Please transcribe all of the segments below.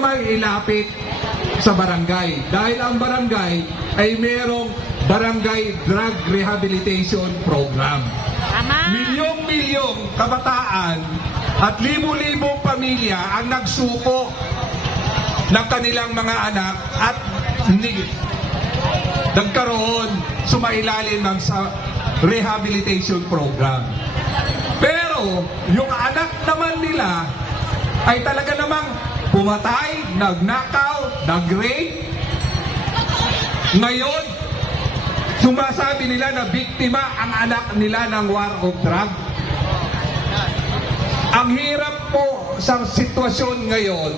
namang ilapit sa barangay. Dahil ang barangay ay merong Barangay Drug Rehabilitation Program. Milyong-milyong kabataan at libo-libong pamilya ang nagsuko ng kanilang mga anak at nagkaroon, sumailalim ng sa rehabilitation program. Pero yung anak naman nila ay talaga namang pumatay, nagnakaw, nag-rape. Ngayon, sumasabi nila na biktima ang anak nila ng war of drug. Ang hirap po sa sitwasyon ngayon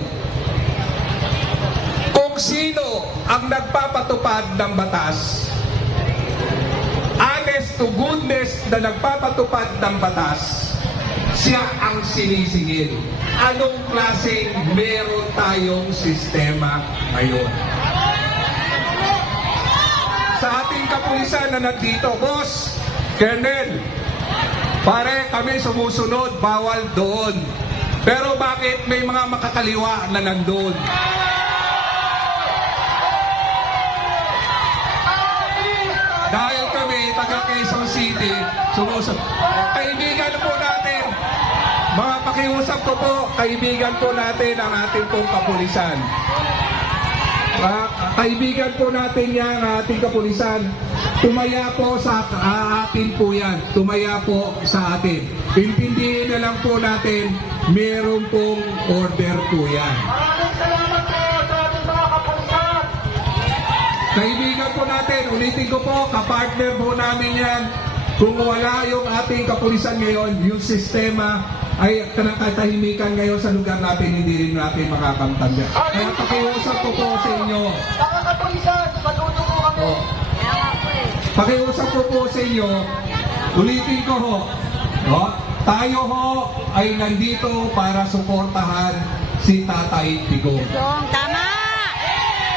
kung sino ang nagpapatupad ng batas. Honest to goodness na nagpapatupad ng batas, siya ang sinisingil. Anong klaseng meron tayong sistema ngayon? Sa ating kapulisan na nandito, Boss, Colonel, pare kami sumusunod, bawal doon. Pero bakit may mga makakaliwa na nandun? Dahil kami, taga Quezon City, sumusunod. Kaibigan po natin, mga pakiusap ko po, kaibigan po natin ang ating pong kapulisan. Kaibigan po natin yan, ating kapulisan. Tumaya po sa atin po yan. Tumaya po sa atin. Intindihin na lang po natin, meron pong order po yan. Maraming salamat po sa ating mga kapulisan. Kaibigan po natin, ulitin ko po, kapartner po namin yan. Kung wala yung ating kapulisan ngayon, yung sistema ay katahimikan ngayon sa lugar natin, hindi rin natin makakamtanda. Kaya pakiusap ko po sa inyo. Mga kapulisan, matutuko kami. Oh. Pakiusap ko po sa inyo, ulitin ko ho, oh, tayo ho ay nandito para suportahan si Tatay Digong. Tama!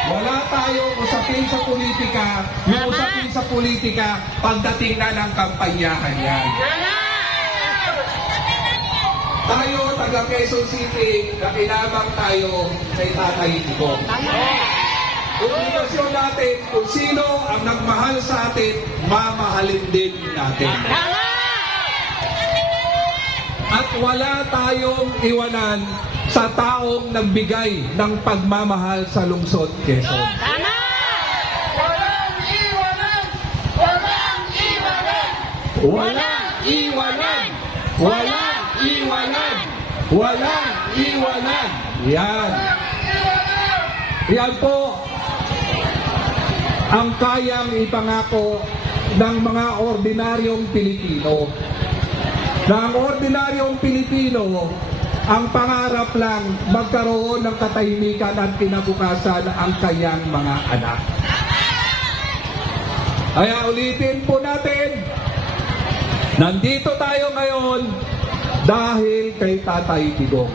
Wala tayong usapin sa politika, yung usapin sa politika pagdating na ng kampanyahan yan. Tayo, taga Quezon City, nakinabang tayo kay Tatay Digong. Obligasyon natin, kung sino ang nagmahal sa atin, mamahalin din natin. At wala tayong iwanan sa taong nagbigay ng pagmamahal sa lungsod Quezon. Walang iwanan! Walang iwanan! Walang iwanan! Walang iwanan! Walang iwanan! Yan! Yan po ang kayang ipangako ng mga ordinaryong Pilipino. Na ang ordinaryong Pilipino, ang pangarap lang magkaroon ng katahimikan at kinabukasan ang kanyang mga anak. Kaya ulitin po natin, nandito tayo ngayon dahil kay Tatay Digong.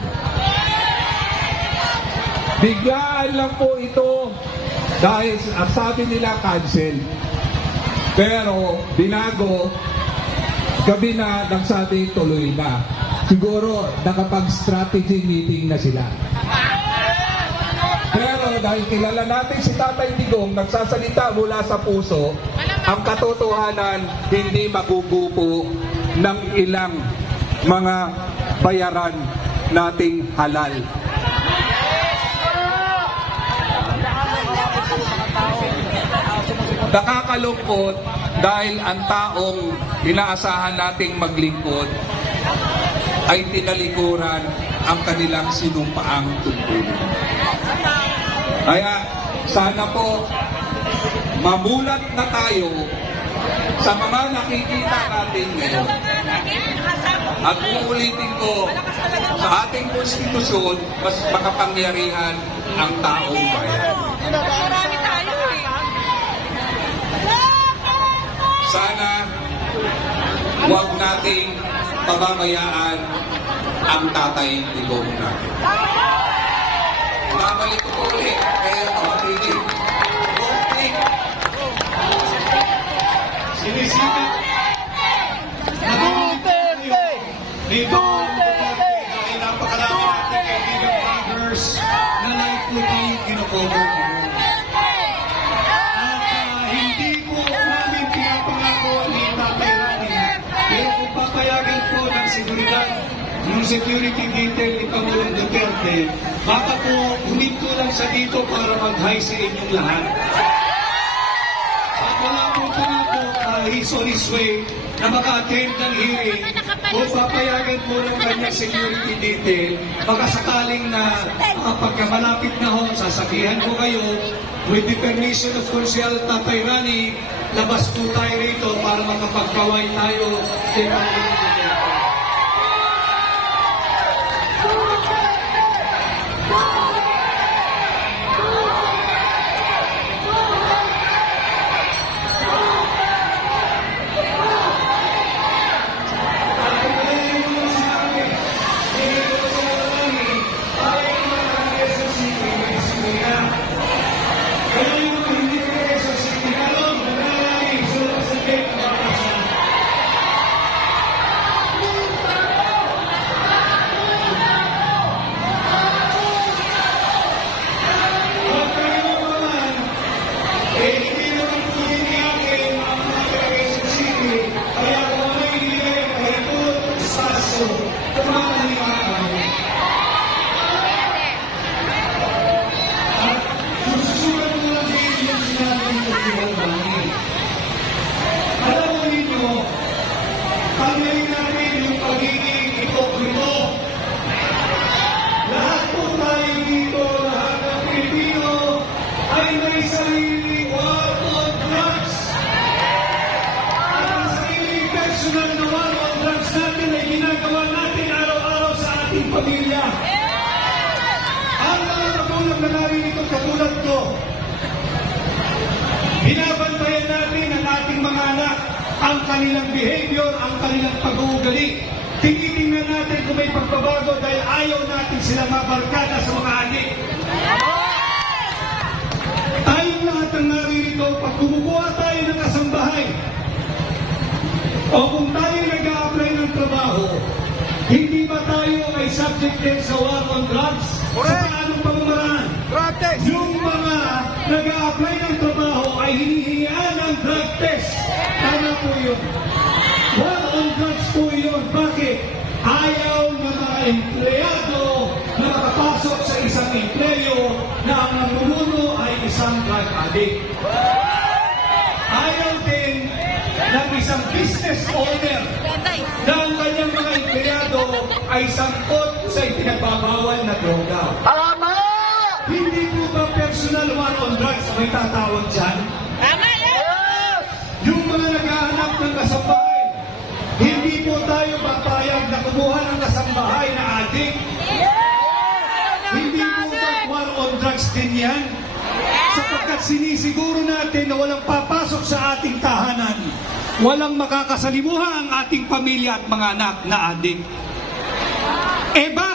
Biglaan lang po ito dahil sabi nila cancel. Pero binago, gabi na nagsabi tuloy na. Siguro nakapag-strategy meeting na sila. Pero dahil kilala natin si Tatay Digong, nagsasalita mula sa puso, ang katotohanan hindi magugupo ng ilang mga bayaran nating halal. Nakakalungkot dahil ang taong inaasahan nating maglingkod ay tinalikuran ang kanilang sinumpaang tungkulin. Kaya sana po mamulat na tayo sa mga nakikita natin ngayon. At uulitin ko, sa ating konstitusyon, mas makapangyarihan ang taong bayan. Sana huwag nating pababayaan ang Tatay Digong natin. Babalik ko ulit, kaya kapatid. Okay. Sinisipit. Dito, dahil napakarami natin kaibigan vloggers na program na yun. At hindi po namin pinapangako ni Tatay Rani, pero kung papayagan po ng seguridad, ng security detail ni Pangulong Duterte, baka po huminto lang siya dito para mag-hi sa inyong lahat. At wala po pangako, he's on his way na maka-attend ng hearing. Kung papayagan po ng kanyang security detail, baka sakaling na kapag malapit na ho, sasabihan ko kayo, with the permission of Consul Tatay Rani, labas po tayo rito para makapagkaway tayo kay Pangulong Duterte. Pamilya. Ang mga magulang na naririto katulad ko, binabantayan natin ang ating mga anak, ang kanilang behavior, ang kanilang pag-uugali. Tinitingnan natin kung may pagbabago dahil ayaw natin sila mabarkada sa mga adik. Tayong lahat ang naririto, pag kumukuha tayo ng kasambahay, o kung tayo nag-a-apply ng trabaho, hindi ba tayo ay subject din sa war on drugs? Sa anong pamamaraan? Yung mga nag-a-apply ng trabaho ay hinihingian ng drug test. Tama po yun. War on drugs po yun. Bakit? Ayaw ng mga empleyado na makapasok sa isang empleyo na ang namumuno ay isang drug addict. Ayaw din ng isang business owner na ang kanyang mga empleyado ay sangkot sa ipinagbabawal na droga. Tama! Hindi po ba personal war on drugs may tatawag dyan? Yes! Yung mga naghahanap ng kasambahay, hindi po tayo papayag na kumuha ng kasambahay na adik. Hindi po ba war on drugs din yan? Sapagkat sinisiguro natin na walang papasok sa ating tahanan, walang makakasalimuha ang ating pamilya at mga anak na adik. Eh bakit?